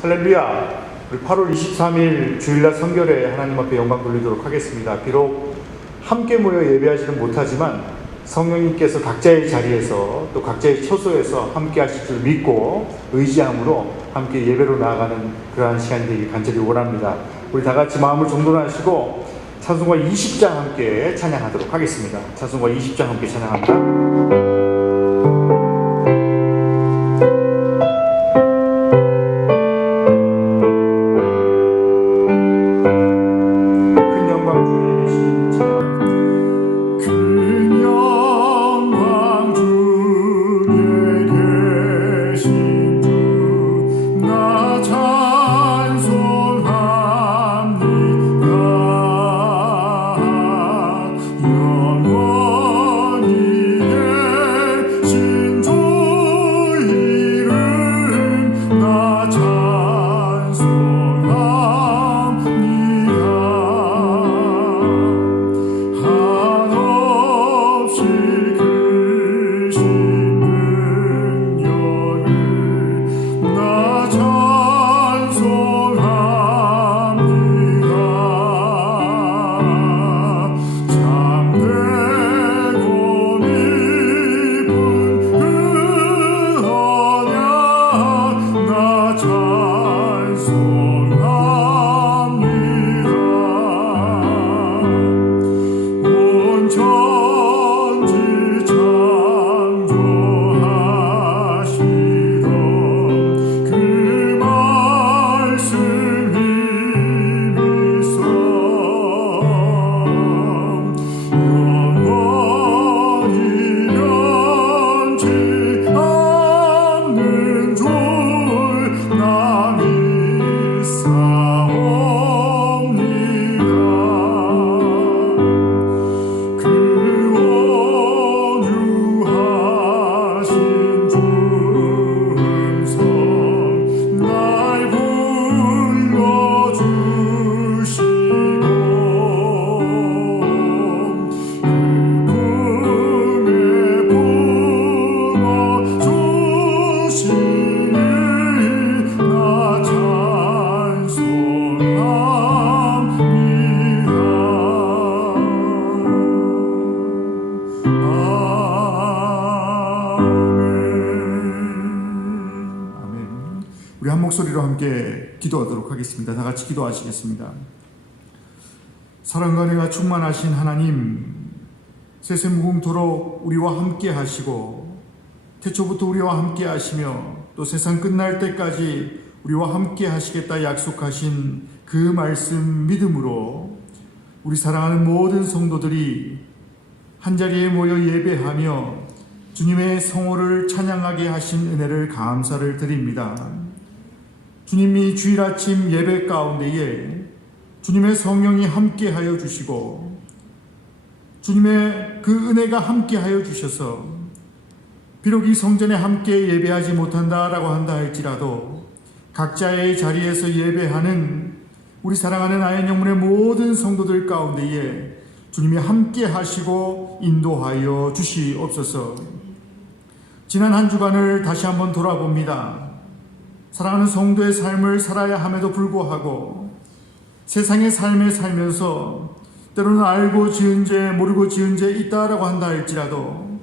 할렐루야. 우리 8월 23일 주일날 성결에 하나님 앞에 영광 돌리도록 하겠습니다. 비록 함께 모여 예배하지는 못하지만 성령님께서 각자의 자리에서 또 각자의 처소에서 함께 하실 줄 믿고 의지함으로 함께 예배로 나아가는 그러한 시간이 되길 간절히 원합니다. 우리 다 같이 마음을 정돈하시고 찬송가 20장 함께 찬양하도록 하겠습니다. 찬송가 20장 함께 찬양합니다. 우리 한 목소리로 함께 기도하도록 하겠습니다. 다 같이 기도하시겠습니다. 사랑과 은혜가 충만하신 하나님, 세세무궁토록 우리와 함께 하시고 태초부터 우리와 함께 하시며 또 세상 끝날 때까지 우리와 함께 하시겠다 약속하신 그 말씀 믿음으로 우리 사랑하는 모든 성도들이 한자리에 모여 예배하며 주님의 성호를 찬양하게 하신 은혜를 감사를 드립니다. 주님이 주일 아침 예배 가운데에 주님의 성령이 함께하여 주시고 주님의 그 은혜가 함께하여 주셔서 비록 이 성전에 함께 예배하지 못한다라고 한다 할지라도 각자의 자리에서 예배하는 우리 사랑하는 아연 영문의 모든 성도들 가운데에 주님이 함께하시고 인도하여 주시옵소서. 지난 한 주간을 다시 한번 돌아봅니다. 사랑하는 성도의 삶을 살아야 함에도 불구하고 세상의 삶에 살면서 때로는 알고 지은 죄 모르고 지은 죄 있다라고 한다 할지라도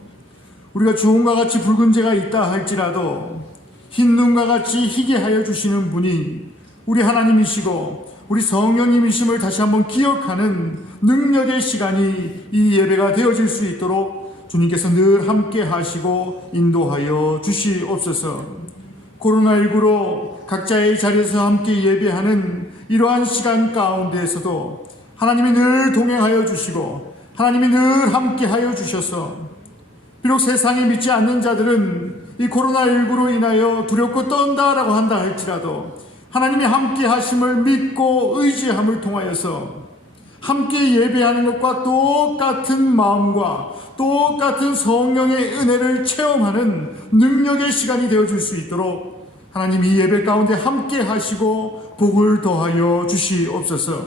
우리가 주홍과 같이 붉은 죄가 있다 할지라도 흰 눈과 같이 희게 하여 주시는 분이 우리 하나님이시고 우리 성령님이심을 다시 한번 기억하는 능력의 시간이 이 예배가 되어질 수 있도록 주님께서 늘 함께 하시고 인도하여 주시옵소서. 코로나19로 각자의 자리에서 함께 예배하는 이러한 시간 가운데에서도 하나님이 늘 동행하여 주시고 하나님이 늘 함께 하여 주셔서 비록 세상에 믿지 않는 자들은 이 코로나19로 인하여 두렵고 떤다라고 한다 할지라도 하나님이 함께 하심을 믿고 의지함을 통하여서 함께 예배하는 것과 똑같은 마음과 똑같은 성령의 은혜를 체험하는 능력의 시간이 되어줄 수 있도록 하나님 이 예배 가운데 함께 하시고 복을 더하여 주시옵소서.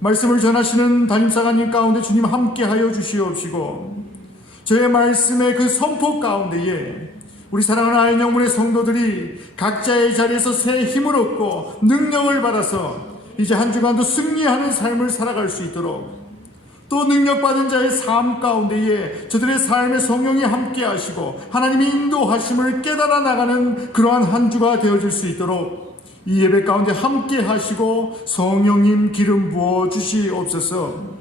말씀을 전하시는 담임사관님 가운데 주님 함께 하여 주시옵시고 저의 말씀의 그 선포 가운데에 우리 사랑하는 아현영문의 성도들이 각자의 자리에서 새 힘을 얻고 능력을 받아서 이제 한 주간도 승리하는 삶을 살아갈 수 있도록, 또 능력받은 자의 삶 가운데에 저들의 삶에 성령이 함께 하시고 하나님이 인도하심을 깨달아 나가는 그러한 한 주가 되어질 수 있도록 이 예배 가운데 함께 하시고 성령님 기름 부어 주시옵소서.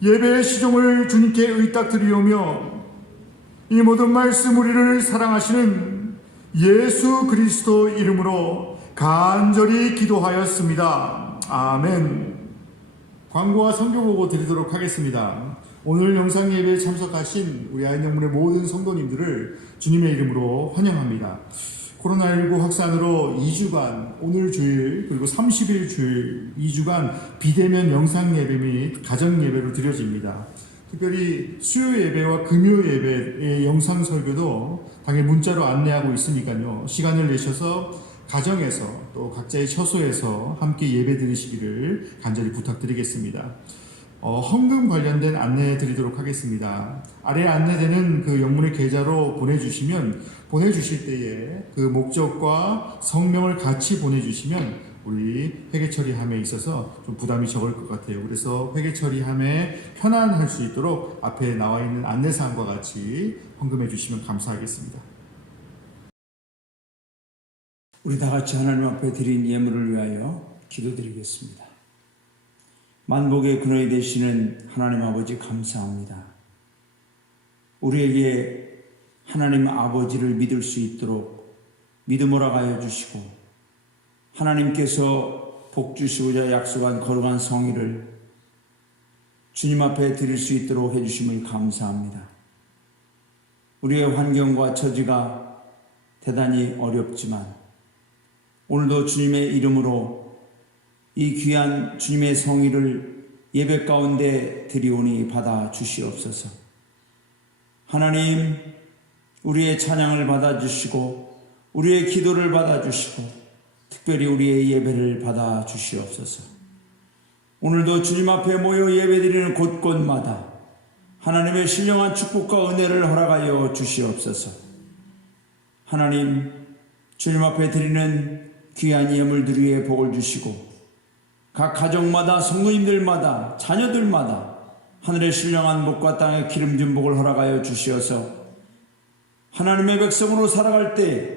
예배의 시종을 주님께 의탁드리오며 이 모든 말씀 우리를 사랑하시는 예수 그리스도 이름으로 간절히 기도하였습니다. 아멘. 광고와 선교 보고 드리도록 하겠습니다. 오늘 영상 예배에 참석하신 우리 아현영문의 모든 성도님들을 주님의 이름으로 환영합니다. 코로나19 확산으로 2주간, 오늘 주일 그리고 30일 주일 2주간 비대면 영상 예배 및 가정 예배로 드려집니다. 특별히 수요 예배와 금요 예배의 영상 설교도 당일 문자로 안내하고 있으니까요, 시간을 내셔서 가정에서 또 각자의 처소에서 함께 예배 드리시기를 간절히 부탁드리겠습니다. 헌금 관련된 안내 드리도록 하겠습니다. 아래 안내되는 그 영문의 계좌로 보내주실 때에 그 목적과 성명을 같이 보내주시면 우리 회계 처리함에 있어서 좀 부담이 적을 것 같아요. 그래서 회계 처리함에 편안할 수 있도록 앞에 나와 있는 안내사항과 같이 헌금해 주시면 감사하겠습니다. 우리 다 같이 하나님 앞에 드린 예물을 위하여 기도드리겠습니다. 만복의 근원이 되시는 하나님 아버지 감사합니다. 우리에게 하나님 아버지를 믿을 수 있도록 믿음으로 하여 주시고, 하나님께서 복 주시고자 약속한 거룩한 성의를 주님 앞에 드릴 수 있도록 해주심을 감사합니다. 우리의 환경과 처지가 대단히 어렵지만 오늘도 주님의 이름으로 이 귀한 주님의 성의를 예배 가운데 드리오니 받아 주시옵소서. 하나님, 우리의 찬양을 받아 주시고 우리의 기도를 받아 주시고 특별히 우리의 예배를 받아 주시옵소서. 오늘도 주님 앞에 모여 예배드리는 곳곳마다 하나님의 신령한 축복과 은혜를 허락하여 주시옵소서. 하나님, 주님 앞에 드리는 귀한 예물들 위에 복을 주시고 각 가정마다 성도님들마다 자녀들마다 하늘의 신령한 복과 땅의 기름진 복을 허락하여 주시어서 하나님의 백성으로 살아갈 때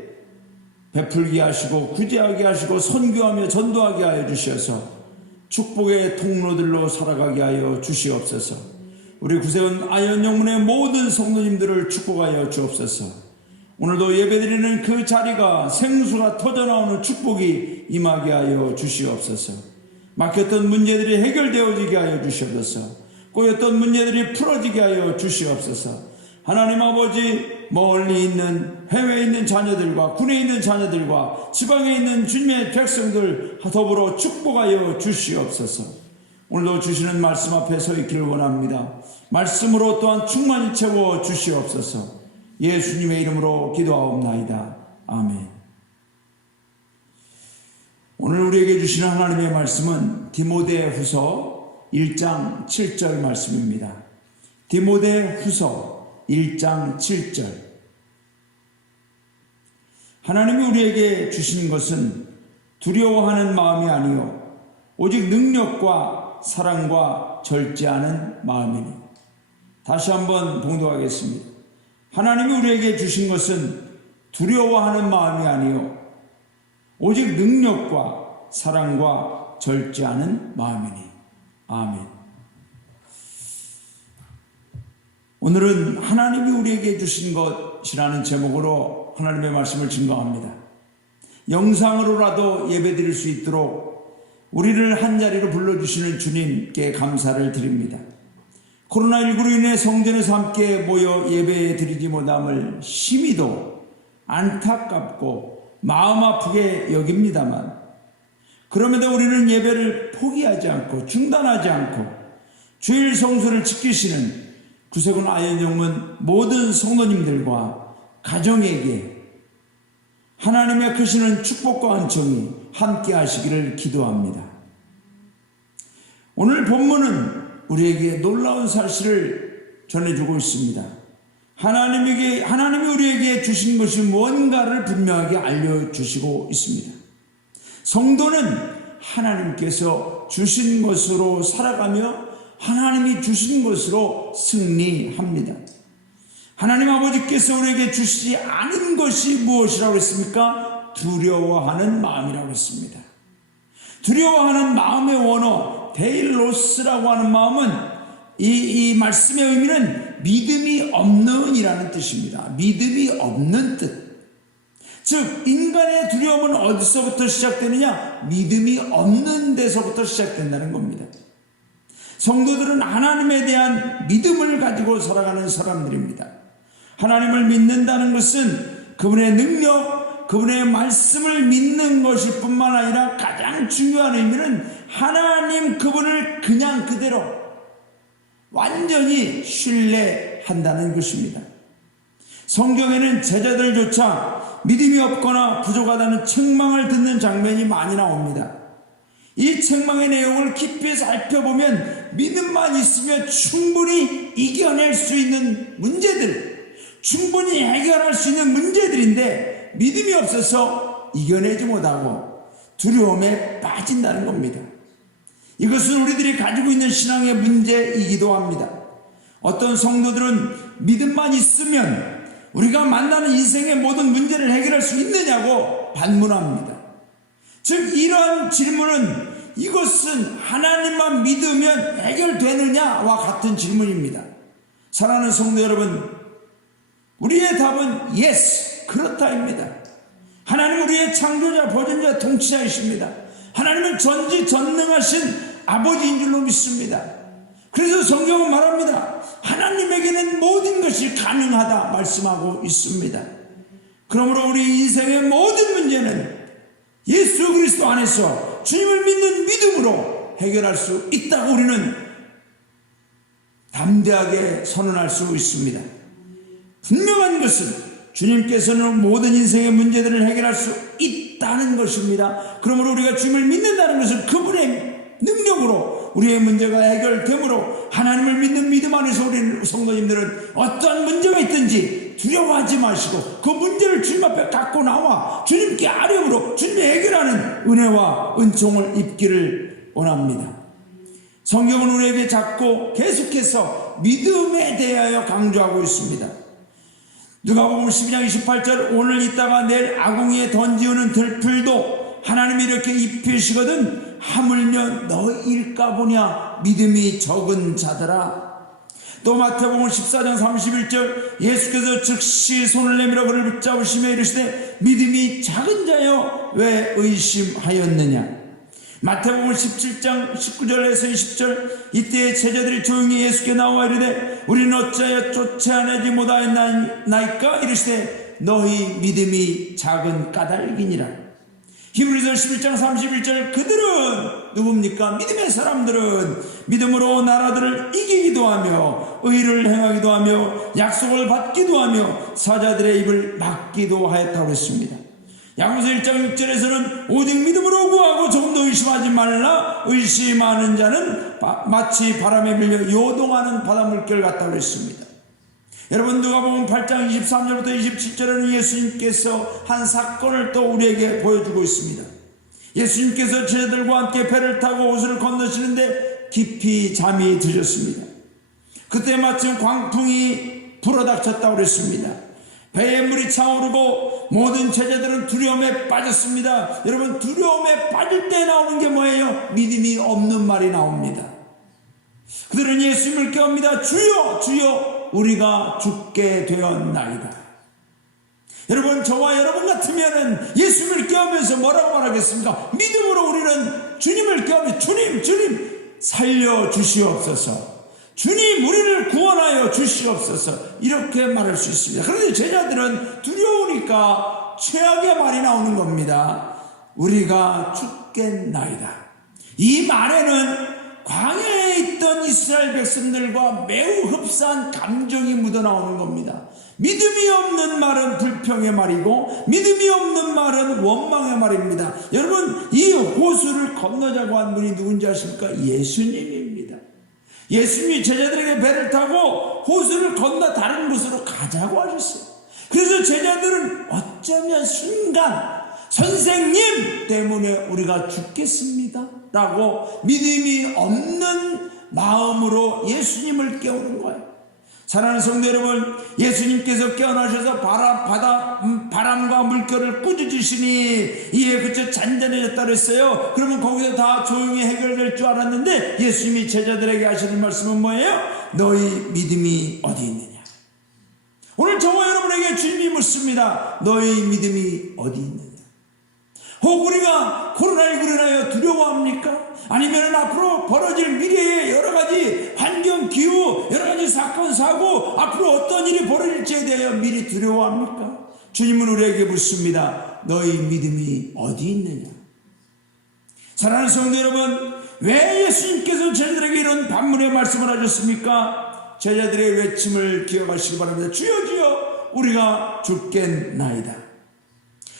베풀게 하시고 구제하게 하시고 선교하며 전도하게 하여 주시어서 축복의 통로들로 살아가게 하여 주시옵소서. 우리 구세군 아현영문의 모든 성도님들을 축복하여 주옵소서. 오늘도 예배드리는 그 자리가 생수가 터져나오는 축복이 임하게 하여 주시옵소서. 막혔던 문제들이 해결되어지게 하여 주시옵소서. 꼬였던 문제들이 풀어지게 하여 주시옵소서. 하나님 아버지, 멀리 있는 해외에 있는 자녀들과 군에 있는 자녀들과 지방에 있는 주님의 백성들 더불어 축복하여 주시옵소서. 오늘도 주시는 말씀 앞에 서 있기를 원합니다. 말씀으로 또한 충만히 채워 주시옵소서. 예수님의 이름으로 기도하옵나이다. 아멘. 오늘 우리에게 주시는 하나님의 말씀은 디모데후서 1장 7절 말씀입니다. 디모데후서 1장 7절. 하나님이 우리에게 주시는 것은 두려워하는 마음이 아니요 오직 능력과 사랑과 절제하는 마음이니. 다시 한번 봉독하겠습니다. 하나님이 우리에게 주신 것은 두려워하는 마음이 아니요 오직 능력과 사랑과 절제하는 마음이니. 아멘. 오늘은 하나님이 우리에게 주신 것이라는 제목으로 하나님의 말씀을 증거합니다. 영상으로라도 예배드릴 수 있도록 우리를 한자리로 불러주시는 주님께 감사를 드립니다. 코로나19로 인해 성전에서 함께 모여 예배 드리지 못함을 심히도 안타깝고 마음 아프게 여깁니다만, 그럼에도 우리는 예배를 포기하지 않고 중단하지 않고 주일 성수를 지키시는 구세군 아현영문 모든 성도님들과 가정에게 하나님의 크시는 축복과 은총이 함께 하시기를 기도합니다. 오늘 본문은 우리에게 놀라운 사실을 전해주고 있습니다. 하나님이 우리에게 주신 것이 뭔가를 분명하게 알려주시고 있습니다. 성도는 하나님께서 주신 것으로 살아가며 하나님이 주신 것으로 승리합니다. 하나님 아버지께서 우리에게 주시지 않은 것이 무엇이라고 했습니까? 두려워하는 마음이라고 했습니다. 두려워하는 마음의 원어 데일로스라고 하는 마음은 이 말씀의 의미는 믿음이 없는 이라는 뜻입니다. 믿음이 없는 뜻. 즉 인간의 두려움은 어디서부터 시작되느냐? 믿음이 없는 데서부터 시작된다는 겁니다. 성도들은 하나님에 대한 믿음을 가지고 살아가는 사람들입니다. 하나님을 믿는다는 것은 그분의 능력, 그분의 말씀을 믿는 것일 뿐만 아니라 가장 중요한 의미는 하나님 그분을 그냥 그대로 완전히 신뢰한다는 것입니다. 성경에는 제자들조차 믿음이 없거나 부족하다는 책망을 듣는 장면이 많이 나옵니다. 이 책망의 내용을 깊이 살펴보면 믿음만 있으면 충분히 이겨낼 수 있는 문제들, 충분히 해결할 수 있는 문제들인데 믿음이 없어서 이겨내지 못하고 두려움에 빠진다는 겁니다. 이것은 우리들이 가지고 있는 신앙의 문제이기도 합니다. 어떤 성도들은 믿음만 있으면 우리가 만나는 인생의 모든 문제를 해결할 수 있느냐고 반문합니다. 즉 이러한 질문은 이것은 하나님만 믿으면 해결되느냐와 같은 질문입니다. 사랑하는 성도 여러분, 우리의 답은 yes, 그렇다입니다. 하나님은 우리의 창조자, 보존자, 통치자이십니다. 하나님은 전지전능하신 아버지인 줄로 믿습니다. 그래서 성경은 말합니다. 하나님에게는 모든 것이 가능하다 말씀하고 있습니다. 그러므로 우리 인생의 모든 문제는 예수 그리스도 안에서 주님을 믿는 믿음으로 해결할 수 있다고 우리는 담대하게 선언할 수 있습니다. 분명한 것은 주님께서는 모든 인생의 문제들을 해결할 수 있다는 것입니다. 그러므로 우리가 주님을 믿는다는 것은 그분의 능력으로 우리의 문제가 해결되므로 하나님을 믿는 믿음 안에서 우리 성도님들은 어떤 문제가 있든지 두려워하지 마시고 그 문제를 주님 앞에 갖고 나와 주님께 아뢰므로 주님이 해결하는 은혜와 은총을 입기를 원합니다. 성경은 우리에게 자꾸 계속해서 믿음에 대하여 강조하고 있습니다. 누가복음 12장 28절 오늘 있다가 내일 아궁이에 던지우는 들풀도 하나님이 이렇게 입히시거든 하물며 너희일까 보냐 믿음이 적은 자들아. 또 마태복음 14장 31절 예수께서 즉시 손을 내밀어 그를 붙잡으시며 이르시되 믿음이 작은 자여 왜 의심하였느냐. 마태복음 17장 19절에서 20절 이때 제자들이 조용히 예수께 나와 이르되 우리는 어찌하여 쫓아내지 못하였나이까 이르시되 너희 믿음이 작은 까닭이니라. 히브리서 11장 31절 그들은 누굽니까? 믿음의 사람들은 믿음으로 나라들을 이기기도 하며 의를 행하기도 하며 약속을 받기도 하며 사자들의 입을 막기도 하였다고 했습니다. 야고보서 1장 6절에서는 오직 믿음으로 구하고 조금도 의심하지 말라. 의심하는 자는 마치 바람에 밀려 요동하는 바닷물결 같다고 했습니다. 여러분 누가복음 8장 23절부터 27절에는 예수님께서 한 사건을 또 우리에게 보여주고 있습니다. 예수님께서 제자들과 함께 배를 타고 호수를 건너시는데 깊이 잠이 드셨습니다. 그때 마침 광풍이 불어닥쳤다고 그랬습니다. 배에 물이 차오르고 모든 제자들은 두려움에 빠졌습니다. 여러분 두려움에 빠질 때 나오는 게 뭐예요? 믿음이 없는 말이 나옵니다. 그들은 예수님을 깨웁니다. 주여 주여 우리가 죽게 되었나이다. 여러분 저와 여러분 같으면은 예수님을 깨우면서 뭐라고 말하겠습니까? 믿음으로 우리는 주님을 깨우며 주님 살려주시옵소서, 주님 우리를 구원하여 주시옵소서 이렇게 말할 수 있습니다. 그런데 제자들은 두려우니까 최악의 말이 나오는 겁니다. 우리가 죽겠나이다. 이 말에는 광야에 있던 이스라엘 백성들과 매우 흡사한 감정이 묻어나오는 겁니다. 믿음이 없는 말은 불평의 말이고 믿음이 없는 말은 원망의 말입니다. 여러분 이 호수를 건너자고 한 분이 누군지 아십니까? 예수님입니다. 예수님이 제자들에게 배를 타고 호수를 건너 다른 곳으로 가자고 하셨어요. 그래서 제자들은 어쩌면 순간 선생님 때문에 우리가 죽겠습니다 라고 믿음이 없는 마음으로 예수님을 깨우는 거예요. 사랑하는 성도 여러분, 예수님께서 깨어나셔서 바람과 물결을 꾸짖으시니 이에 그쳐 잔잔해졌다 그랬어요. 그러면 거기서 다 조용히 해결될 줄 알았는데 예수님이 제자들에게 하시는 말씀은 뭐예요? 너희 믿음이 어디 있느냐. 오늘 저와 여러분에게 주님이 묻습니다. 너희 믿음이 어디 있느냐. 혹 우리가 코로나19로 인하여 두려워합니까? 아니면 앞으로 벌어질 미래의 여러 가지 환경, 기후, 여러 가지 사건, 사고, 앞으로 어떤 일이 벌어질지에 대하여 미리 두려워합니까? 주님은 우리에게 묻습니다. 너희 믿음이 어디 있느냐? 사랑하는 성도 여러분, 왜 예수님께서 제자들에게 이런 반문의 말씀을 하셨습니까? 제자들의 외침을 기억하시기 바랍니다. 주여 주여 우리가 죽겠나이다.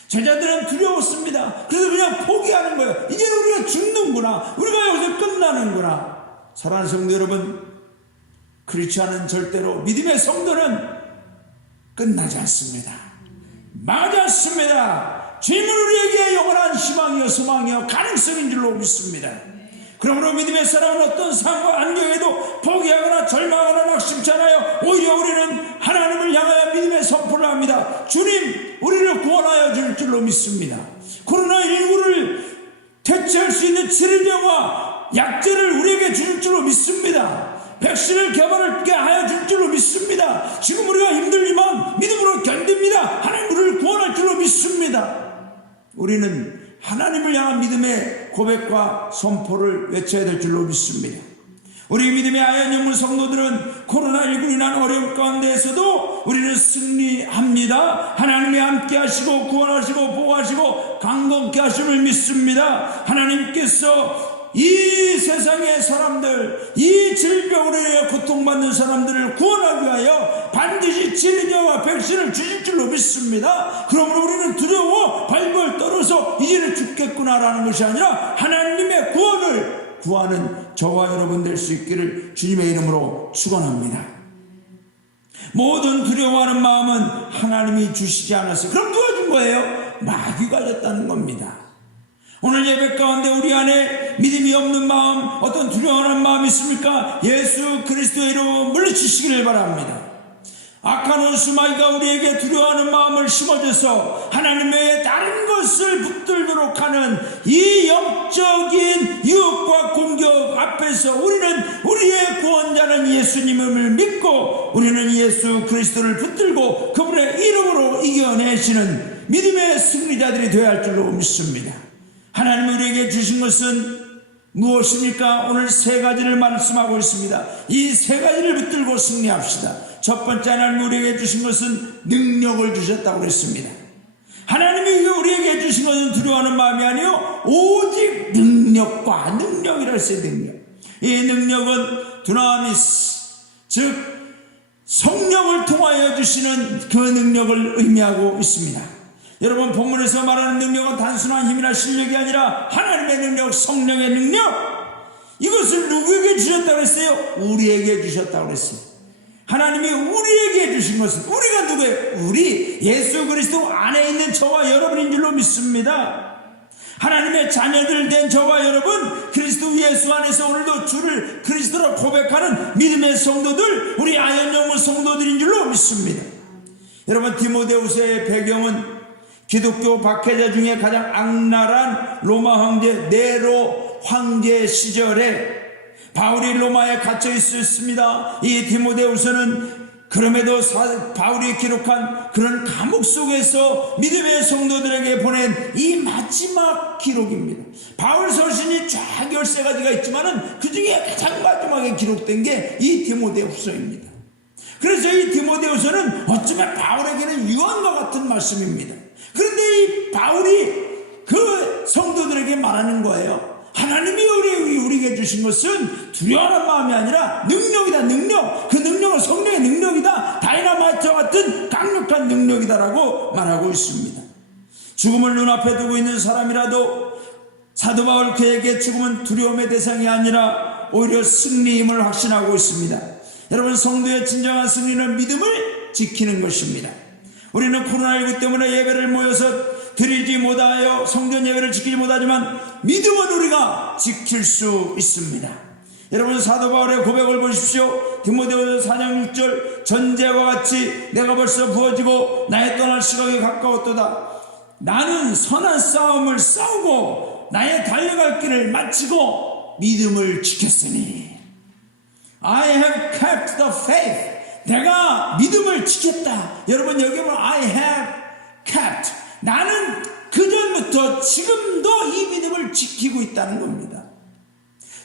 제자들은 두려웠습니다. 그래서 그냥 포기하는 거예요. 이제는 우리가 죽는구나. 우리가 여기서 끝나는구나. 사랑하는 성도 여러분, 그렇지 않은 절대로 믿음의 성도는 끝나지 않습니다. 망하지 않습니다. 주님은 우리에게 영원한 희망이요 소망이요 가능성인 줄로 믿습니다. 그러므로 믿음의 사람은 어떤 상황과 환경에도 포기하거나 절망하거나 낙심치 않아요. 오히려 우리는 하나님을 향하여 믿음의 선포를 합니다. 주님, 우리를 구원하여 줄 줄로 믿습니다. 코로나19를 대체할 수 있는 치료제와 약제를 우리에게 줄 줄로 믿습니다. 백신을 개발하게 하여 줄 줄로 믿습니다. 지금 우리가 힘들지만 믿음으로 견딥니다. 하나님 우리를 구원할 줄로 믿습니다. 우리는 하나님을 향한 믿음의 고백과 선포를 외쳐야 될 줄로 믿습니다. 우리 믿음의 아연영문 성도들은 코로나19로 인한 어려움 가운데에서도 우리는 승리합니다. 하나님이 함께 하시고 구원하시고 보호하시고 강건케 하심을 믿습니다. 하나님께서 이 세상의 사람들, 이 질병으로 인해 고통받는 사람들을 구원하기 위하여 반드시 치료제와 백신을 주실 줄로 믿습니다. 그러므로 우리는 두려워 발벌 떨어서 이제는 죽겠구나라는 것이 아니라 하나님의 구원을 구하는 저와 여러분 될 수 있기를 주님의 이름으로 축원합니다. 모든 두려워하는 마음은 하나님이 주시지 않았어요. 그럼 누가 준 거예요? 마귀가 줬다는 겁니다. 오늘 예배 가운데 우리 안에 믿음이 없는 마음, 어떤 두려워하는 마음이 있습니까? 예수 그리스도의 이름으로 물리치시기를 바랍니다. 악한 원수 마귀가 우리에게 두려워하는 마음을 심어줘서 하나님의 다른 것을 붙들도록 하는 이 영적인 유혹과 공격 앞에서 우리는 우리의 구원자는 예수님을 믿고 우리는 예수 그리스도를 붙들고 그분의 이름으로 이겨내시는 믿음의 승리자들이 되어야 할 줄로 믿습니다. 하나님이 우리에게 주신 것은 무엇입니까? 오늘 세 가지를 말씀하고 있습니다. 이 세 가지를 붙들고 승리합시다. 첫 번째, 하나님이 우리에게 주신 것은 능력을 주셨다고 했습니다. 하나님이 우리에게 주신 것은 두려워하는 마음이 아니요 오직 능력과 능력이라 했어요. 능력. 이 능력은 두나미스, 즉 성령을 통하여 주시는 그 능력을 의미하고 있습니다. 여러분, 본문에서 말하는 능력은 단순한 힘이나 실력이 아니라 하나님의 능력, 성령의 능력, 이것을 누구에게 주셨다고 했어요? 우리에게 주셨다고 했어요. 하나님이 우리에게 주신 것은 우리가 누구예요? 우리 예수 그리스도 안에 있는 저와 여러분인 줄로 믿습니다. 하나님의 자녀들 된 저와 여러분, 그리스도 예수 안에서 오늘도 주를 그리스도로 고백하는 믿음의 성도들, 우리 아연영문 성도들인 줄로 믿습니다. 여러분, 디모데후서의 배경은 기독교 박해자 중에 가장 악랄한 로마 황제 네로 황제 시절에 바울이 로마에 갇혀 있었습니다. 이 디모데후서는 그럼에도 바울이 기록한 그런 감옥 속에서 믿음의 성도들에게 보낸 이 마지막 기록입니다. 바울 서신이 쫙 13가지가 있지만은 그 중에 가장 마지막에 기록된 게 이 디모데후서입니다. 그래서 이 디모데후서는 어쩌면 바울에게는 유언과 같은 말씀입니다. 그런데 이 바울이 그 성도들에게 말하는 거예요. 하나님이 우리에게 주신 것은 두려워하는 마음이 아니라 능력이다. 능력. 그 능력은 성령의 능력이다. 다이너마이트와 같은 강력한 능력이다라고 말하고 있습니다. 죽음을 눈앞에 두고 있는 사람이라도 사도 바울 그에게 죽음은 두려움의 대상이 아니라 오히려 승리임을 확신하고 있습니다. 여러분, 성도의 진정한 승리는 믿음을 지키는 것입니다. 우리는 코로나19 때문에 예배를 모여서 드리지 못하여 성전 예배를 지키지 못하지만 믿음은 우리가 지킬 수 있습니다. 여러분, 사도 바울의 고백을 보십시오. 디모데후서 4장 6절, 전제와 같이 내가 벌써 부어지고 나의 떠날 시각이 가까웠도다. 나는 선한 싸움을 싸우고 나의 달려갈 길을 마치고 믿음을 지켰으니. I have kept the faith. 내가 믿음을 지켰다. 여러분, 여기 보면 I have kept. 나는 그전부터 지금도 이 믿음을 지키고 있다는 겁니다.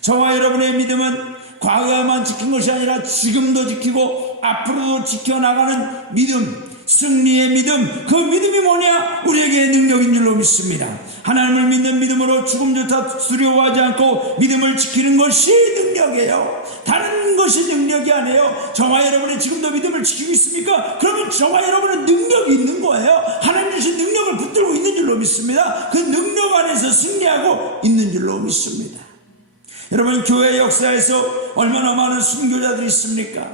저와 여러분의 믿음은 과거에만 지킨 것이 아니라 지금도 지키고 앞으로도 지켜나가는 믿음, 승리의 믿음. 그 믿음이 뭐냐? 우리에게 능력인 줄로 믿습니다. 하나님을 믿는 믿음으로 죽음조차 두려워하지 않고 믿음을 지키는 것이 능력이에요. 다른 것이 능력이 아니에요. 저와 여러분이 지금도 믿음을 지키고 있습니까? 그러면 저와 여러분은 능력이 있는 거예요. 하나님 주신 능력을 붙들고 있는 줄로 믿습니다. 그 능력 안에서 승리하고 있는 줄로 믿습니다. 여러분, 교회 역사에서 얼마나 많은 순교자들이 있습니까?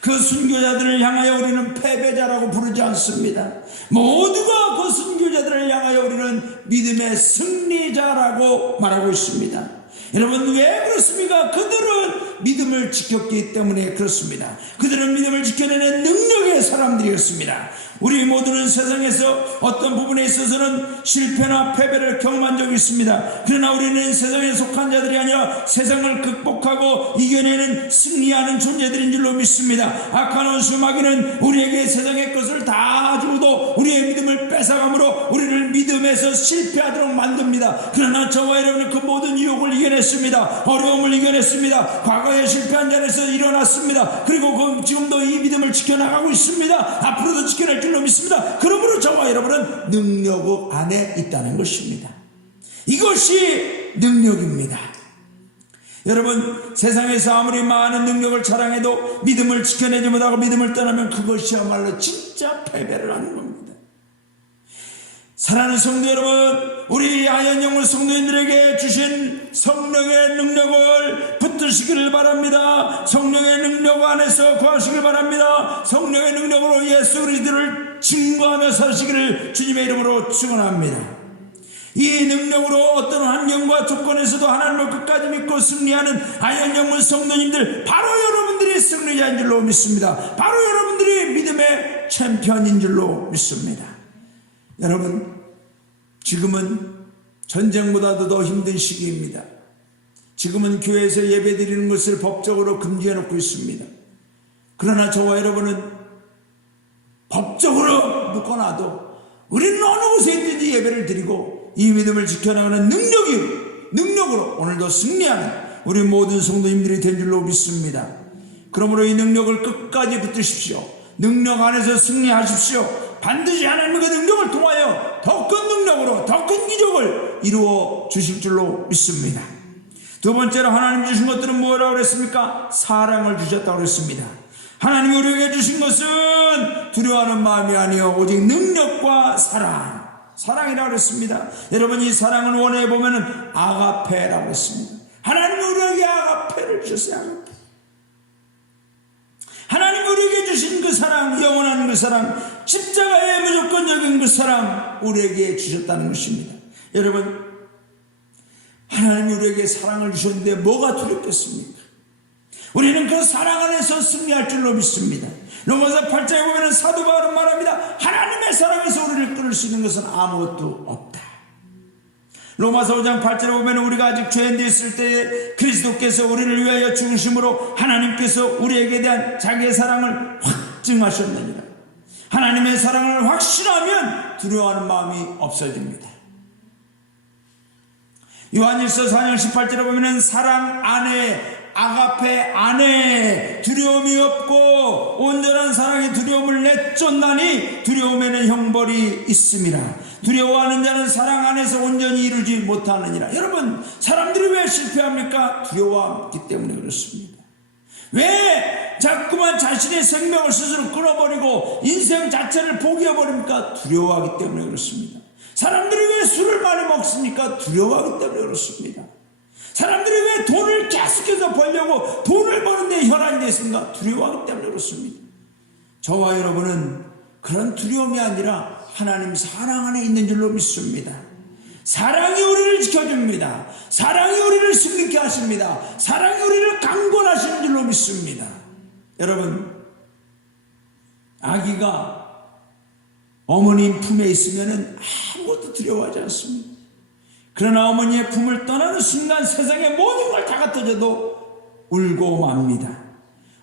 그 순교자들을 향하여 우리는 패배자라고 부르지 않습니다. 모두가 그 순교자들을 향하여 우리는 믿음의 승리자라고 말하고 있습니다. 여러분, 왜 그렇습니까? 그들은 믿음을 지켰기 때문에 그렇습니다. 그들은 믿음을 지켜내는 능력의 사람들이었습니다. 우리 모두는 세상에서 어떤 부분에 있어서는 실패나 패배를 경험한 적이 있습니다. 그러나 우리는 세상에 속한 자들이 아니라 세상을 극복하고 이겨내는 승리하는 존재들인 줄로 믿습니다. 악한 원수 마귀는 우리에게 세상의 것을 다 주고도 우리의 믿음을 뺏어감으로 우리를 믿음에서 실패하도록 만듭니다. 그러나 저와 여러분은 그 모든 유혹을 이겨냈습니다. 어려움을 이겨냈습니다. 과거에 실패한 자리에서 일어났습니다. 그리고 지금도 이 믿음을 지켜나가고 있습니다. 앞으로도 지켜낼 줄로 믿습니다. 그러므로 저와 여러분은 능력 안에 있다는 것입니다. 이것이 능력입니다. 여러분, 세상에서 아무리 많은 능력을 자랑해도 믿음을 지켜내지 못하고 믿음을 떠나면 그것이야말로 진짜 패배를 하는 겁니다. 사랑하는 성도 여러분, 우리 아현영물 성도인들에게 주신 성령의 능력을 붙드시기를 바랍니다. 성령의 능력 안에서 거하시길 바랍니다. 성령의 능력으로 예수 그리스도를 증거하며 사시기를 주님의 이름으로 축원합니다. 이 능력으로 어떤 환경과 조건에서도 하나님을 끝까지 믿고 승리하는 아현영물 성도님들, 바로 여러분들이 승리자인 줄로 믿습니다. 바로 여러분들이 믿음의 챔피언인 줄로 믿습니다. 여러분, 지금은 전쟁보다도 더 힘든 시기입니다. 지금은 교회에서 예배드리는 것을 법적으로 금지해 놓고 있습니다. 그러나 저와 여러분은 법적으로 묶어놔도 우리는 어느 곳에 있든지 예배를 드리고 이 믿음을 지켜나가는 능력으로 오늘도 승리하는 우리 모든 성도님들이 된 줄로 믿습니다. 그러므로 이 능력을 끝까지 붙드십시오. 능력 안에서 승리하십시오. 반드시 하나님의 그 능력을 통하여 더 큰 능력으로 더 큰 기적을 이루어 주실 줄로 믿습니다. 두 번째로 하나님 주신 것들은 뭐라고 그랬습니까? 사랑을 주셨다고 그랬습니다. 하나님이 우리에게 주신 것은 두려워하는 마음이 아니요 오직 능력과 사랑이라고 그랬습니다. 여러분, 이 사랑은 원어에 보면은 아가페라고 했습니다. 하나님이 우리에게 아가페를 주셨어요. 아가페. 하나님이 우리에게 주신 그 사랑, 영원한 그 사랑, 십자가의 무조건적인 그 사랑 우리에게 주셨다는 것입니다. 여러분, 하나님이 우리에게 사랑을 주셨는데 뭐가 두렵겠습니까? 우리는 그 사랑 안에서 승리할 줄로 믿습니다. 로마서 8장에 보면 사도 바울은 말합니다. 하나님의 사랑에서 우리를 끊을 수 있는 것은 아무것도 없다. 로마서 5장 8절에 보면 우리가 아직 죄인되어 있을 때에 그리스도께서 우리를 위하여 죽으심으로 하나님께서 우리에게 대한 자기의 사랑을 확증하셨느니라. 하나님의 사랑을 확신하면 두려워하는 마음이 없어집니다. 요한일서 4장 18절에 보면 사랑 안에 아가페 안에 두려움이 없고 온전한 사랑의 두려움을 내쫓나니 두려움에는 형벌이 있음이라. 두려워하는 자는 사랑 안에서 온전히 이루지 못하느니라. 여러분, 사람들이 왜 실패합니까? 두려워하기 때문에 그렇습니다. 왜 자꾸만 자신의 생명을 스스로 끊어버리고 인생 자체를 포기해버립니까? 두려워하기 때문에 그렇습니다. 사람들이 왜 술을 많이 먹습니까? 두려워하기 때문에 그렇습니다. 사람들이 왜 돈을 계속해서 벌려고 돈을 버는데 혈안이 됐습니까? 두려워하기 때문에 그렇습니다. 저와 여러분은 그런 두려움이 아니라 하나님 사랑 안에 있는 줄로 믿습니다. 사랑이 우리를 지켜줍니다. 사랑이 우리를 승리케 하십니다. 사랑이 우리를 강권하시는 줄로 믿습니다. 여러분, 아기가 어머님 품에 있으면 아무것도 두려워하지 않습니다. 그러나 어머니의 품을 떠나는 순간 세상의 모든 걸 다 갖다줘도 울고 맙니다.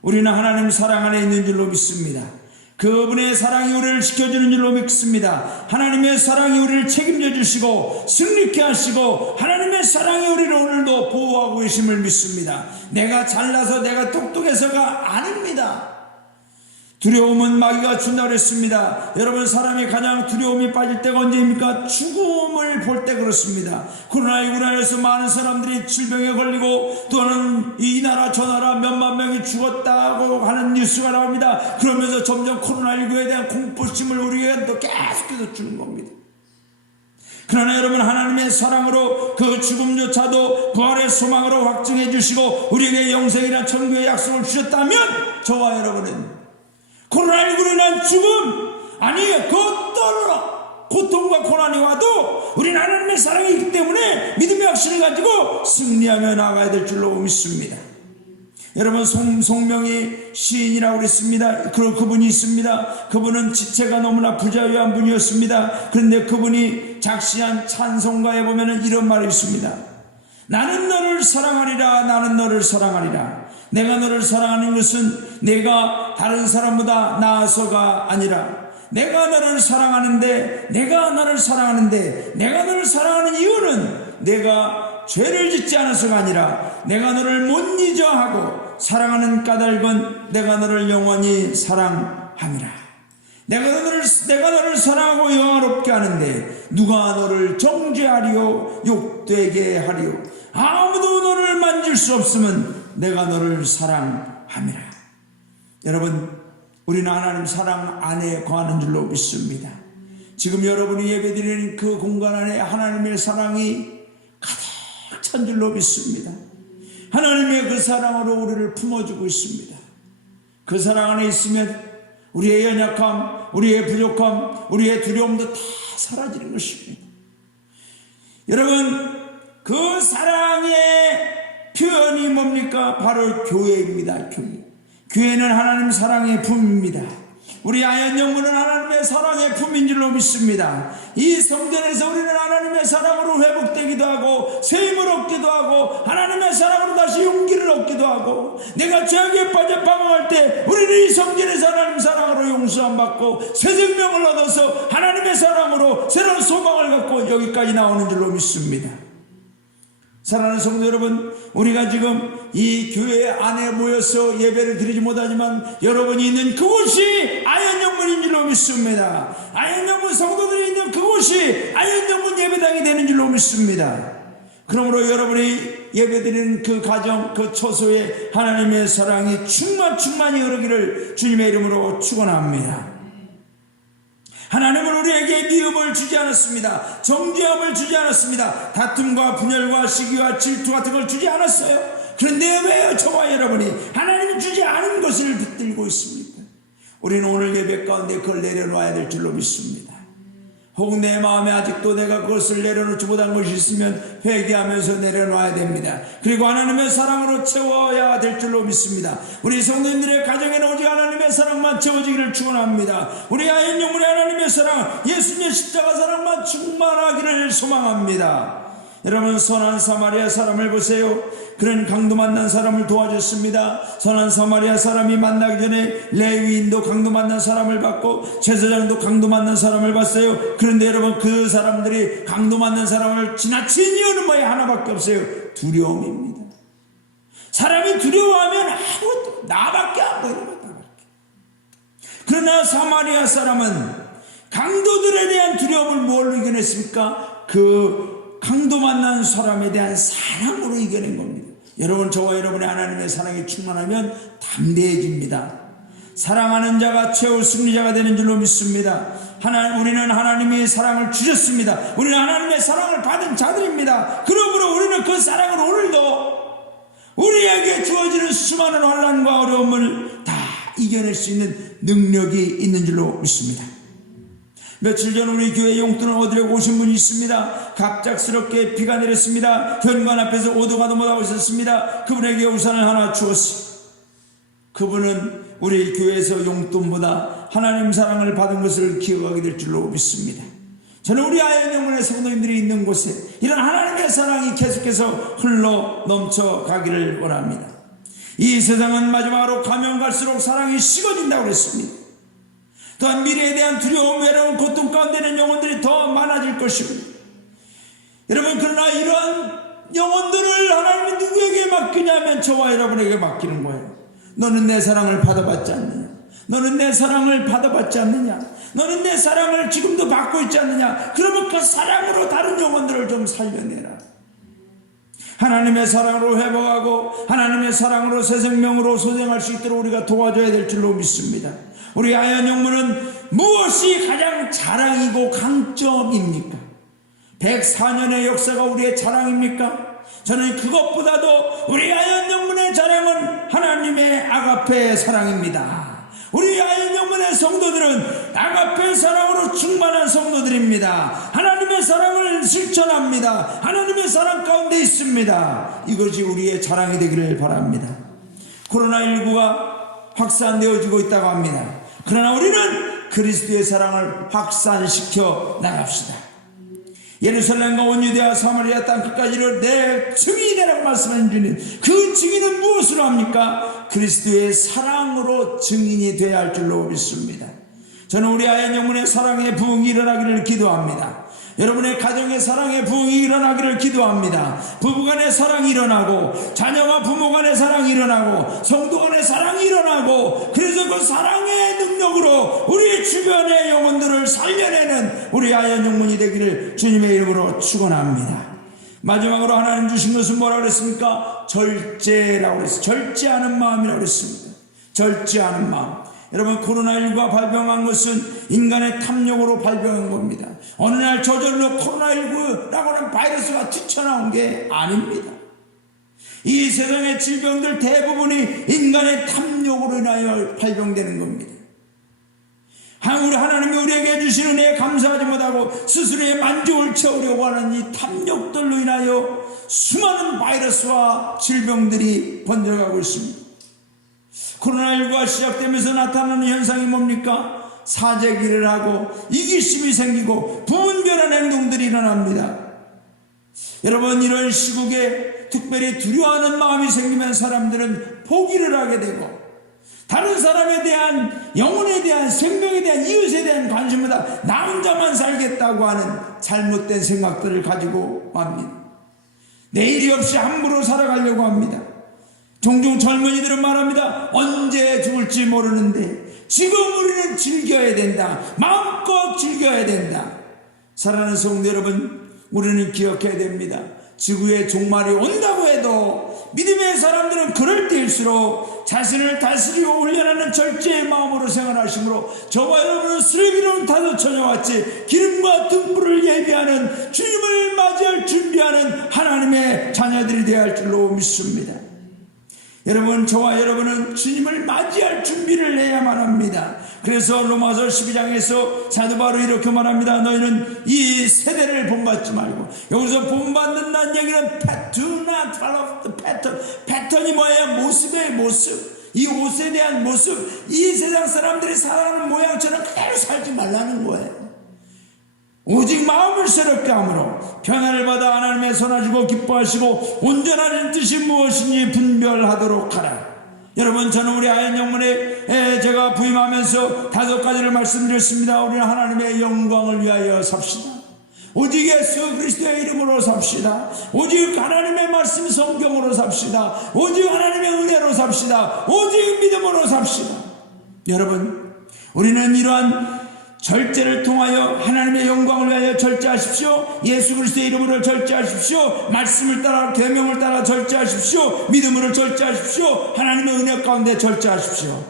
우리는 하나님 사랑 안에 있는 줄로 믿습니다. 그분의 사랑이 우리를 지켜주는 줄로 믿습니다. 하나님의 사랑이 우리를 책임져 주시고 승리케 하시고 하나님의 사랑이 우리를 오늘도 보호하고 계심을 믿습니다. 내가 잘나서 내가 똑똑해서가 아닙니다. 두려움은 마귀가 준다고 그랬습니다. 여러분, 사람이 가장 두려움이 빠질 때가 언제입니까? 죽음을 볼 때 그렇습니다. 코로나19로 인해서 많은 사람들이 질병에 걸리고 또는 이 나라 저 나라 몇만 명이 죽었다고 하는 뉴스가 나옵니다. 그러면서 점점 코로나19에 대한 공포심을 우리가 또 계속해서 주는 겁니다. 그러나 여러분, 하나님의 사랑으로 그 죽음조차도 부활의 소망으로 확증해 주시고 우리에게 영생이란 천국의 약속을 주셨다면 저와 여러분은 코로나19로 인한 죽음, 아니 그것 떠나 고통과 고난이 와도 우리는 하나님의 사랑이 있기 때문에 믿음의 확신을 가지고 승리하며 나아가야 될 줄로 믿습니다. 여러분, 송명희 시인이라고 그랬습니다. 그분이 있습니다. 그분은 지체가 너무나 부자유한 분이었습니다. 그런데 그분이 작시한 찬송가에 보면 이런 말이 있습니다. 나는 너를 사랑하리라. 나는 너를 사랑하리라. 내가 너를 사랑하는 것은 내가 다른 사람보다 나아서가 아니라 내가 너를 사랑하는데 내가 너를 사랑하는 이유는 내가 죄를 짓지 않아서가 아니라 내가 너를 못 잊어 하고 사랑하는 까닭은 내가 너를 영원히 사랑함이라. 내가 너를 사랑하고 영화롭게 하는데 누가 너를 정죄하리요 욕되게 하리요. 아무도 너를 만질 수 없으면 내가 너를 사랑함이라. 여러분, 우리는 하나님 사랑 안에 거하는 줄로 믿습니다. 지금 여러분이 예배드리는 그 공간 안에 하나님의 사랑이 가득 찬 줄로 믿습니다. 하나님의 그 사랑으로 우리를 품어주고 있습니다. 그 사랑 안에 있으면 우리의 연약함, 우리의 부족함, 우리의 두려움도 다 사라지는 것입니다. 여러분, 그 사랑의 표현이 뭡니까? 바로 교회입니다. 교회는 하나님 사랑의 품입니다. 우리 아현영문은 하나님의 사랑의 품인 줄로 믿습니다. 이 성전에서 우리는 하나님의 사랑으로 회복되기도 하고 세임을 얻기도 하고 하나님의 사랑으로 다시 용기를 얻기도 하고 내가 죄악에 빠져 방황할 때 우리는 이 성전에서 하나님 사랑으로 용서함 받고 새 생명을 얻어서 하나님의 사랑으로 새로운 소망을 갖고 여기까지 나오는 줄로 믿습니다. 사랑하는 성도 여러분, 우리가 지금 이 교회 안에 모여서 예배를 드리지 못하지만 여러분이 있는 그곳이 아현영문인 줄로 믿습니다. 아현영문 성도들이 있는 그곳이 아현영문 예배당이 되는 줄로 믿습니다. 그러므로 여러분이 예배드리는 그 가정, 그 처소에 하나님의 사랑이 충만히 흐르기를 주님의 이름으로 축원합니다. 하나님은 우리에게 미움을 주지 않았습니다. 정죄함을 주지 않았습니다. 다툼과 분열과 시기와 질투 같은 걸 주지 않았어요. 그런데 왜 저와 여러분이 하나님이 주지 않은 것을 붙들고 있습니까? 우리는 오늘 예배 가운데 그걸 내려놔야 될 줄로 믿습니다. 혹은 내 마음에 아직도 내가 그것을 내려놓지 못한 것이 있으면 회개하면서 내려놔야 됩니다. 그리고 하나님의 사랑으로 채워야 될 줄로 믿습니다. 우리 성도님들의 가정에는 오직 하나님의 사랑만 채워지기를 축원합니다. 우리 아현영문의 하나님의 사랑, 예수님의 십자가 사랑만 충만하기를 소망합니다. 여러분, 선한 사마리아 사람을 보세요. 그는 강도 만난 사람을 도와줬습니다. 선한 사마리아 사람이 만나기 전에 레위인도 강도 만난 사람을 봤고 제사장도 강도 만난 사람을 봤어요. 그런데 여러분, 그 사람들이 강도 만난 사람을 지나친 이유는 뭐예요? 하나밖에 없어요. 두려움입니다. 사람이 두려워하면 아무것도 나밖에 안 보이는 것. 그러나 사마리아 사람은 강도들에 대한 두려움을 뭘로 이겨냈습니까? 그 강도 만난 사람에 대한 사랑으로 이겨낸 겁니다. 여러분, 저와 여러분의 하나님의 사랑이 충만하면 담대해집니다. 사랑하는 자가 최후 승리자가 되는 줄로 믿습니다. 우리는 하나님의 사랑을 주셨습니다. 우리는 하나님의 사랑을 받은 자들입니다. 그러므로 우리는 그 사랑을 오늘도 우리에게 주어지는 수많은 환난과 어려움을 다 이겨낼 수 있는 능력이 있는 줄로 믿습니다. 며칠 전 우리 교회 용돈을 얻으려고 오신 분이 있습니다. 갑작스럽게 비가 내렸습니다. 현관 앞에서 오도 가도 못하고 있었습니다. 그분에게 우산을 하나 주었습니다. 그분은 우리 교회에서 용돈보다 하나님 사랑을 받은 것을 기억하게 될 줄로 믿습니다. 저는 우리 아이언 영문의 성도님들이 있는 곳에 이런 하나님의 사랑이 계속해서 흘러 넘쳐가기를 원합니다. 이 세상은 마지막으로 가면 갈수록 사랑이 식어진다고 그랬습니다. 또한 미래에 대한 두려움, 외로움, 고통 가운데 있는 영혼들이 더 많아질 것이고, 여러분, 그러나 이러한 영혼들을 하나님은 누구에게 맡기냐면 저와 여러분에게 맡기는 거예요. 너는 내 사랑을 받아봤지 않느냐? 너는 내 사랑을 받아봤지 않느냐? 너는 내 사랑을 지금도 받고 있지 않느냐? 그러면 그 사랑으로 다른 영혼들을 좀 살려내라. 하나님의 사랑으로 회복하고 하나님의 사랑으로 새 생명으로 소생할 수 있도록 우리가 도와줘야 될 줄로 믿습니다. 우리 아이언 영문은 무엇이 가장 자랑이고 강점입니까? 104년의 역사가 우리의 자랑입니까? 저는 그것보다도 우리 아이언 영문의 자랑은 하나님의 아가페 사랑입니다. 우리 아이언 영문의 성도들은 아가페 사랑으로 충만한 성도들입니다. 하나님의 사랑을 실천합니다. 하나님의 사랑 가운데 있습니다. 이것이 우리의 자랑이 되기를 바랍니다. 코로나19가 확산되어지고 있다고 합니다. 그러나 우리는 그리스도의 사랑을 확산시켜 나갑시다. 예루살렘과 온 유대와 사마리아 땅 끝까지를 내 증인이 되라고 말씀하신 주님, 그 증인은 무엇으로 합니까? 그리스도의 사랑으로 증인이 되어야 할 줄로 믿습니다. 저는 우리 아이언 영문의 사랑의 부흥이 일어나기를 기도합니다. 여러분의 가정의 사랑의 부흥이 일어나기를 기도합니다. 부부간의 사랑이 일어나고, 자녀와 부모 간의 사랑이 일어나고, 성도 간의 사랑이 일어나고, 그래서 그 사랑의 능력으로 우리 주변의 영혼들을 살려내는 우리 아이언 영문이 되기를 주님의 이름으로 축원합니다. 마지막으로 하나님 주신 것은 뭐라고 그랬습니까? 절제라고 그랬어요. 절제하는 마음이라고 그랬습니다. 절제하는 마음. 여러분, 코로나19가 발병한 것은 인간의 탐욕으로 발병한 겁니다. 어느 날 저절로 코로나19라고 하는 바이러스가 튀쳐나온 게 아닙니다. 이 세상의 질병들 대부분이 인간의 탐욕으로 인하여 발병되는 겁니다. 우리 하나님이 우리에게 주시는 은혜에 감사하지 못하고 스스로의 만족을 채우려고 하는 이 탐욕들로 인하여 수많은 바이러스와 질병들이 번져가고 있습니다. 코로나19가 시작되면서 나타나는 현상이 뭡니까? 사재기를 하고 이기심이 생기고 분별한 행동들이 일어납니다. 여러분, 이런 시국에 특별히 두려워하는 마음이 생기면 사람들은 포기를 하게 되고, 다른 사람에 대한, 영혼에 대한, 생명에 대한, 이웃에 대한 관심보다 나 혼자만 살겠다고 하는 잘못된 생각들을 가지고 맙니다. 내일이 없이 함부로 살아가려고 합니다. 종종 젊은이들은 말합니다. 언제 죽을지 모르는데 지금 우리는 즐겨야 된다. 마음껏 즐겨야 된다. 사랑하는 성도 여러분, 우리는 기억해야 됩니다. 지구의 종말이 온다고 해도 믿음의 사람들은 그럴 때일수록 자신을 다스리고 훈련하는 절제의 마음으로 생활하시므로 저와 여러분은 슬기로운 타도 처녀같이 기름과 등불을 예비하는 주님을 맞이할 준비하는 하나님의 자녀들이 되어야 할 줄로 믿습니다. 여러분, 저와 여러분은 주님을 맞이할 준비를 해야만 합니다. 그래서 로마서 12장에서 사도 바울이 이렇게 말합니다. 너희는 이 세대를 본받지 말고, 여기서 본받는다는 얘기는 do not follow the pattern. 패턴이 뭐예요? 모습의 모습. 이 옷에 대한 모습, 이 세상 사람들이 살아가는 모양처럼 그대로 살지 말라는 거예요. 오직 마음을 새롭게 함으로 평안을 받아 하나님의 선하시고 기뻐하시고 온전하신 뜻이 무엇인지 분별하도록 하라. 여러분, 저는 우리 아이언 영문에 제가 부임하면서 5가지를 말씀드렸습니다. 우리는 하나님의 영광을 위하여 삽시다. 오직 예수 그리스도의 이름으로 삽시다. 오직 하나님의 말씀 성경으로 삽시다. 오직 하나님의 은혜로 삽시다. 오직 믿음으로 삽시다. 여러분, 우리는 이러한 절제를 통하여 하나님의 영광을 위하여 절제하십시오. 예수 그리스도의 이름으로 절제하십시오. 말씀을 따라, 계명을 따라 절제하십시오. 믿음으로 절제하십시오. 하나님의 은혜 가운데 절제하십시오.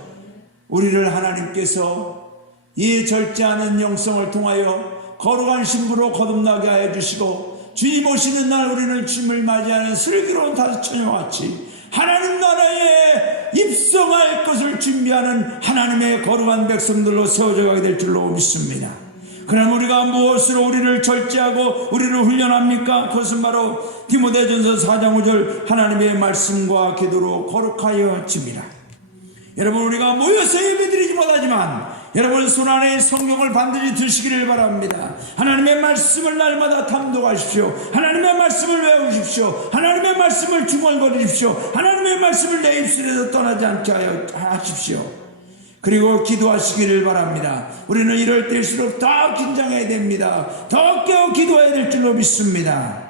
우리를 하나님께서 이 절제하는 영성을 통하여 거룩한 신부로 거듭나게 하여 주시고, 주님 오시는 날 우리는 주님을 맞이하는 슬기로운 다섯 처녀같이 하나님 나라에 입성할 것을 준비하는 하나님의 거룩한 백성들로 세워져 가게 될 줄로 믿습니다. 그럼 우리가 무엇으로 우리를 절제하고 우리를 훈련합니까? 그것은 바로 디모데전서 4장 5절 하나님의 말씀과 기도로 거룩하여 집니다. 여러분, 우리가 모여서 예배드리지 못하지만 여러분 손안에 성경을 반드시 드시기를 바랍니다. 하나님의 말씀을 날마다 탐독하십시오. 하나님의 말씀을 외우십시오. 하나님의 말씀을 중얼거리십시오. 하나님의 말씀을 내 입술에서 떠나지 않게 하십시오. 그리고 기도하시기를 바랍니다. 우리는 이럴 때일수록 더 긴장해야 됩니다. 더 깨어 기도해야 될 줄로 믿습니다.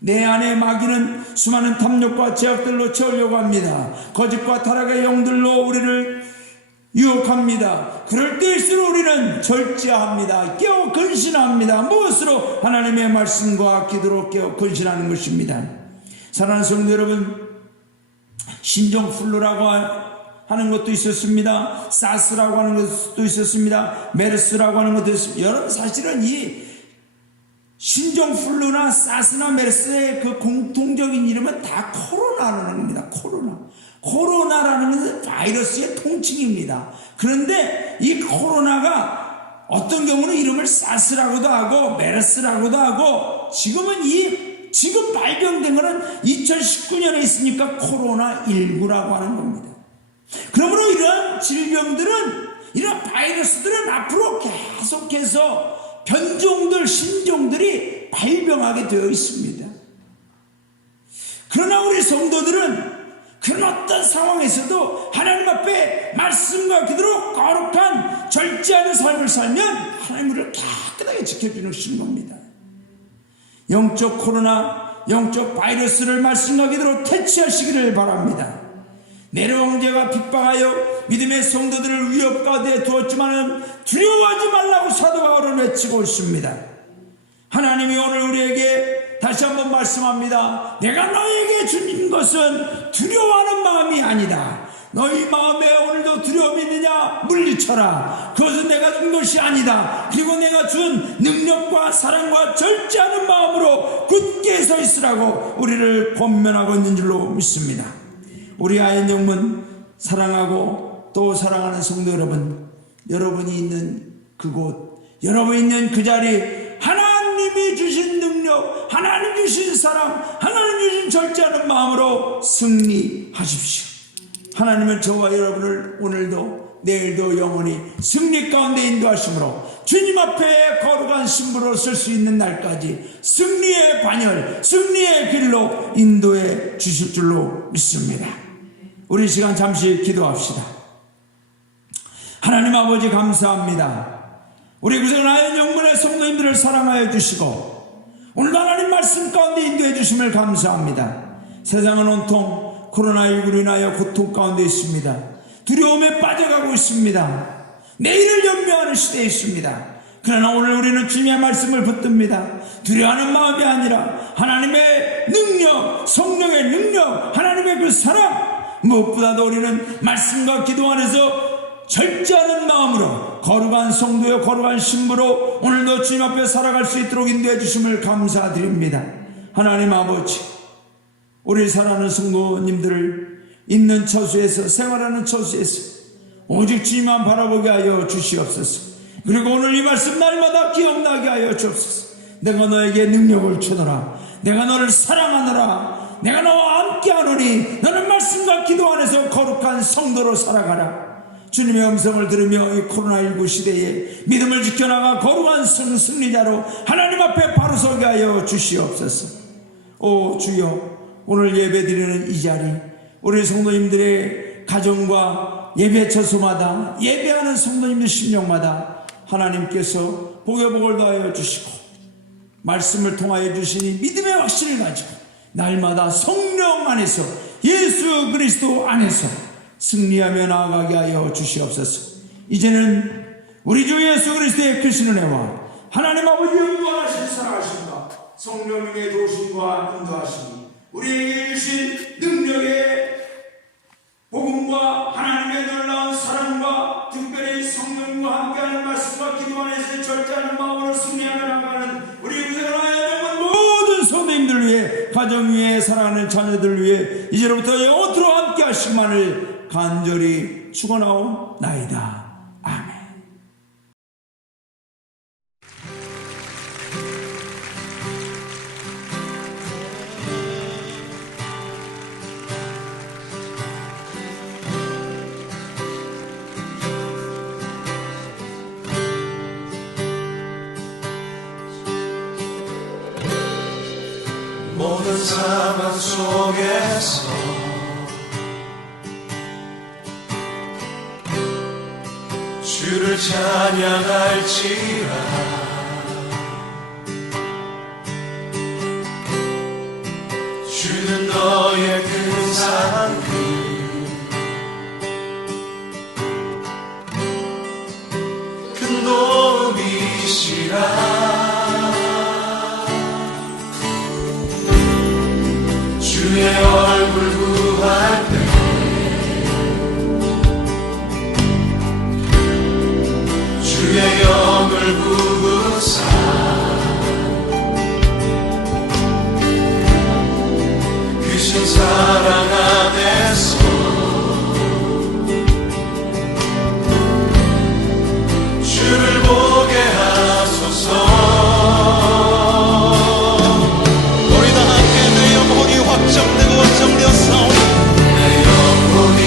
내 안에 마귀는 수많은 탐욕과 제약들로 채우려고 합니다. 거짓과 타락의 영들로 우리를 유혹합니다. 그럴 때일수록 우리는 절제합니다. 깨어 근신합니다. 무엇으로? 하나님의 말씀과 기도로 깨어 근신하는 것입니다. 사랑하는 성도 여러분, 신종플루라고 하는 것도 있었습니다. 사스라고 하는 것도 있었습니다. 메르스라고 하는 것도 있었습니다. 여러분, 사실은 이 신종플루나 사스나 메르스의 그 공통적인 이름은 다 코로나라는 겁니다. 코로나라는 것은 바이러스의 통칭입니다. 그런데 이 코로나가 어떤 경우는 이름을 사스라고도 하고 메르스라고도 하고, 지금 발견된 것은 2019년에 있으니까 코로나19라고 하는 겁니다. 그러므로 이런 질병들은, 이런 바이러스들은 앞으로 계속해서 신종들이 발병하게 되어 있습니다. 그러나 우리 성도들은 그런 어떤 상황에서도 하나님 앞에 말씀과 기도로 거룩한 절제하는 삶을 살면 하나님 우리를 깨끗하게 지켜주시는 겁니다. 영적 코로나, 영적 바이러스를 말씀과 기도로 퇴치하시기를 바랍니다. 네로 형제가 핍박하여 믿음의 성도들을 위협 가운데 두었지만 두려워하지 말라고 사도 바울은 외치고 있습니다. 하나님이 오늘 우리에게 다시 한번 말씀합니다. 내가 너에게 준 것은 두려워하는 마음이 아니다. 너희 마음에 오늘도 두려움이 있느냐? 물리쳐라. 그것은 내가 준 것이 아니다. 그리고 내가 준 능력과 사랑과 절제하는 마음으로 굳게 서 있으라고 우리를 권면하고 있는 줄로 믿습니다. 우리 아연 영문 사랑하고 또 사랑하는 성도 여러분, 여러분이 있는 그곳, 여러분이 있는 그 자리, 하나님이 주신 능력, 하나님 주신 사랑, 하나님 주신 절제하는 마음으로 승리하십시오. 하나님은 저와 여러분을 오늘도 내일도 영원히 승리 가운데 인도하심으로 주님 앞에 거룩한 신부로 설 수 있는 날까지 승리의 반열, 승리의 길로 인도해 주실 줄로 믿습니다. 우리 시간 잠시 기도합시다. 하나님 아버지 감사합니다. 우리 구성은 아연 영문의 성도님들을 사랑하여 주시고 오늘도 하나님 말씀 가운데 인도해 주심을 감사합니다. 세상은 온통 코로나19로 인하여 고통 가운데 있습니다. 두려움에 빠져가고 있습니다. 내일을 염려하는 시대에 있습니다. 그러나 오늘 우리는 주님의 말씀을 붙듭니다. 두려워하는 마음이 아니라 하나님의 능력, 성령의 능력, 하나님의 그 사랑, 무엇보다도 우리는 말씀과 기도 안에서 절제하는 마음으로 거룩한 성도여 거룩한 신부로 오늘도 주님 앞에 살아갈 수 있도록 인도해 주심을 감사드립니다. 하나님 아버지, 우리 사랑하는 성도님들을 있는 처소에서, 생활하는 처소에서 오직 주님만 바라보게 하여 주시옵소서. 그리고 오늘 이 말씀 날마다 기억나게 하여 주옵소서. 내가 너에게 능력을 주노라. 내가 너를 사랑하노라. 내가 너와 함께하노니 너는 말씀과 기도 안에서 거룩한 성도로 살아가라. 주님의 음성을 들으며 이 코로나19 시대에 믿음을 지켜나가 거룩한 승리자로 하나님 앞에 바로 서게 하여 주시옵소서. 오 주여, 오늘 예배드리는 이 자리, 우리 성도님들의 가정과 예배 처소마다, 예배하는 성도님들 심령마다 하나님께서 복의 복을 더하여 주시고 말씀을 통하여 주시니 믿음의 확신을 가지고 날마다 성령 안에서, 예수 그리스도 안에서 승리하며 나아가게 하여 주시옵소서. 이제는 우리 주 예수 그리스도의 크신 은혜와 하나님 아버지의 무한하신 사랑하심과 성령님의 도우심과 인도하심이 우리에게 주신 능력의 복음과 하나님의 놀라운 사랑과 특별히 성령과 주님과 함께하는 말씀과 기도 안에서 절제하는 마음으로 승리하며 나가는 우리 구세라의 명문 모든 성도님들 위해, 가정 위해, 사랑하는 자녀들 위해 이제로부터 영원토록 함께 하시기만을 간절히 축원하옵나이다. 아멘. 모든 상황 속에서 주를 찬양할지라. 주는 너의 큰 사랑 큰 도움이시라. 주의 얼굴 구할 때 주의 영을 부으사 크신 사랑 안에서 주를 보게 하소서. 확정되고 확정되었사오니 내 영혼이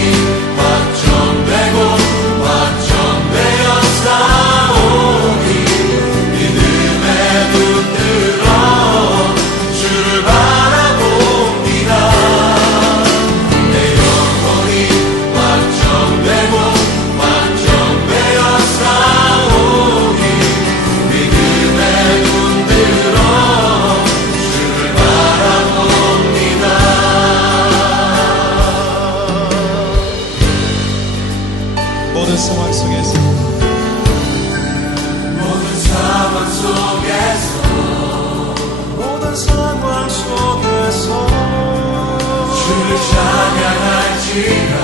확정되고 확정되었사오니 믿음의 눈 들어 주를 바라봅니다. 내 영혼이 확정되고 확정되었사오니 믿음의 눈 들어 주를 바라봅니다. 모든 상황 속에서 모든 상황 속에서 모든 상황 속에서 주를 찬양할지라.